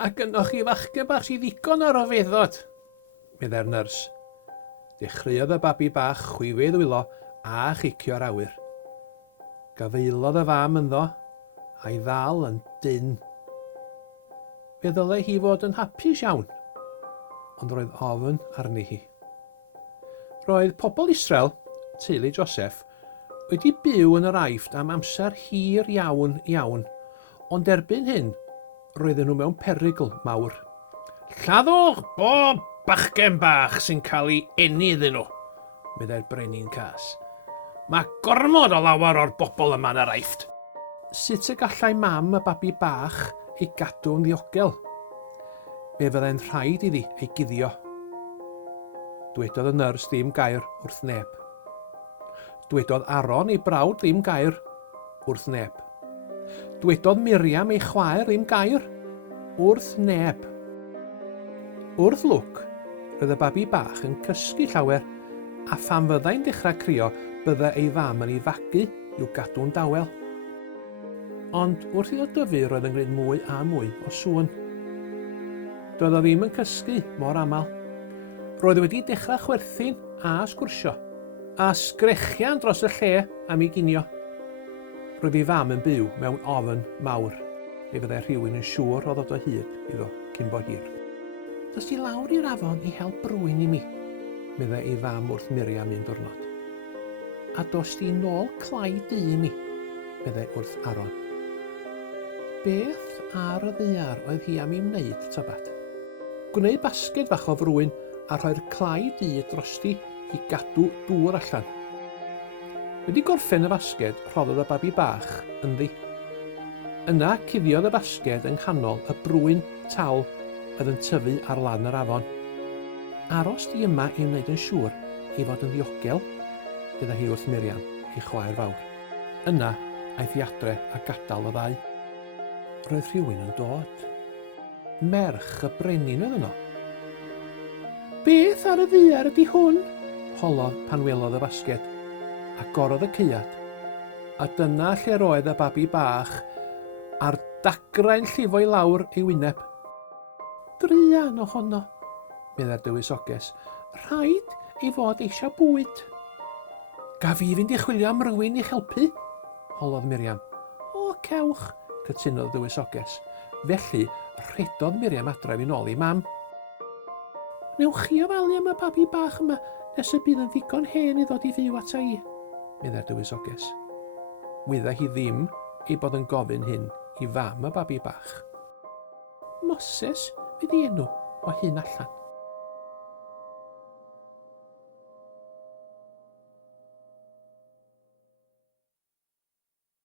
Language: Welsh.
A gynnwch chi fachgen bach sy'n ddigon ar o feddod, medda'r nyrs. Dechreuodd y babi bach chwifio ei ddwylo a chicio'r awyr. Gafaelodd y fam ynddo, a'i ddal yn dyn. Fe ddylai hi fod yn hapus iawn, ond roedd ofn arni hi. Roedd pobl Israel, teulu Joseph, wedi byw yn yr Aifft am amser hir iawn, ond erbyn hyn, roedden nhw mewn perygl mawr. Lladdwch bob bachgen bach sy'n cael ei eni iddyn nhw, meddai'r brenin cas. Mae gormod o lawer o'r bobl yma yn yr Aifft. Sut y gallai mam y babi bach ei gadw'n ddiogel? Fe fyddai'n rhaid iddi ei guddio. Dywedodd y nyrs ddim gair wrth neb. Dywedodd Aaron ei brawd ddim gair wrth neb. Dywedodd Miriam ei chwaer ddim gair wrth neb. Wrth lwc, roedd y babi bach yn cysgu llawer, a pham fyddai'n dechrau crio bydde ei fam yn ei fagu i'w gadw'n dawel. Ond wrth iddo dyfu roedd yn gwneud mwy a mwy o sŵn. Doedd o ddim yn cysgu mor aml. Roedd wedi dechrau chwerthin a sgwrsio, a sgrechian dros y lle am ei ginio. Roedd ei fam yn byw mewn ofn mawr, neu fyddai rhywun yn siŵr o ddod o hyd iddo cyn bo hir. Does di lawr i'r afon i hel brwyn i mi, meddai ei fam wrth Miriam un diwrnod. A dos di nôl clai du i mi, meddai wrth Aaron. Beth ar y ddaear oedd hi am ei wneud tybad? Gwneud basged fach o frwyn a rhoi'r clai du drosti i gadw dŵr allan. Wedi gorffen y basged, rhoddodd y babi bach ynddi. Yna cuddiodd y basged yng nghanol y brwyn tal oedd yn tyfu ar lan yr afon. Aros di yma i wneud yn siŵr ei fod yn ddiogel, gyda hi wrth Miriam, ei chwaer fawr. Yna aeth i adre a gadael y ddau. Roedd rhywun yn dod. Merch y brenin oedd yno. Beth ar y ddaear ydy hwn? Holodd pan welodd y basged, a gorodd y caead. A dyna lle roedd y babi bach a'r dagrau'n llifo i lawr ei wyneb. Druan ohono, meddai'r Dywysoges, rhaid ei fod eisiau bwyd. Gaf i fynd i chwilio am rywun i'ch helpu, holodd Miriam. O, cewch, cytunodd Dywysoges. Felly, rhedodd Miriam adref i nôl i mam. Newch chi ofalu am y babi bach yma nes y bydd yn ddigon hen i ddod i fyw ata i, meddai'r Dywysoges. Wydda hi ddim ei bod yn gofyn hyn i fam y babi bach. Moses fydd ei enw o hyn allan.